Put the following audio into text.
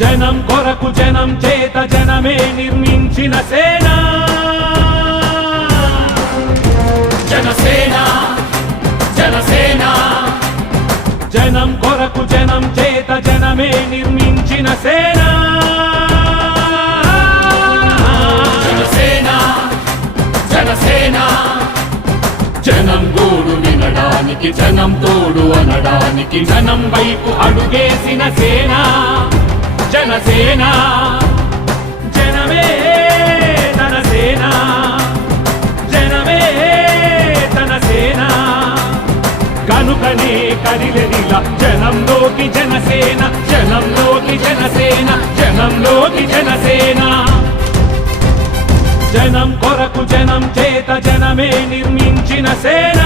జనం కొరకు జనం చేత జనమే నిర్మించిన సేన జనసేన జనసేన జనం కొరకు జనం చేత జనమే నిర్మించిన సేన జనసేన జనసేన జనం గోడు వినడానికి జనం తోడు అనడానికి జనం వైపు అడుగేసిన సేన జనసేన జనమే తన సేన జనమే తన సేన కనుకనే కదిలెదిలా జనంలోకి జనసేన జనంలోకి జనసేన జనంలోకి జనసేన జనం కొరకు జనం చేత జనమే నిర్మించిన సేన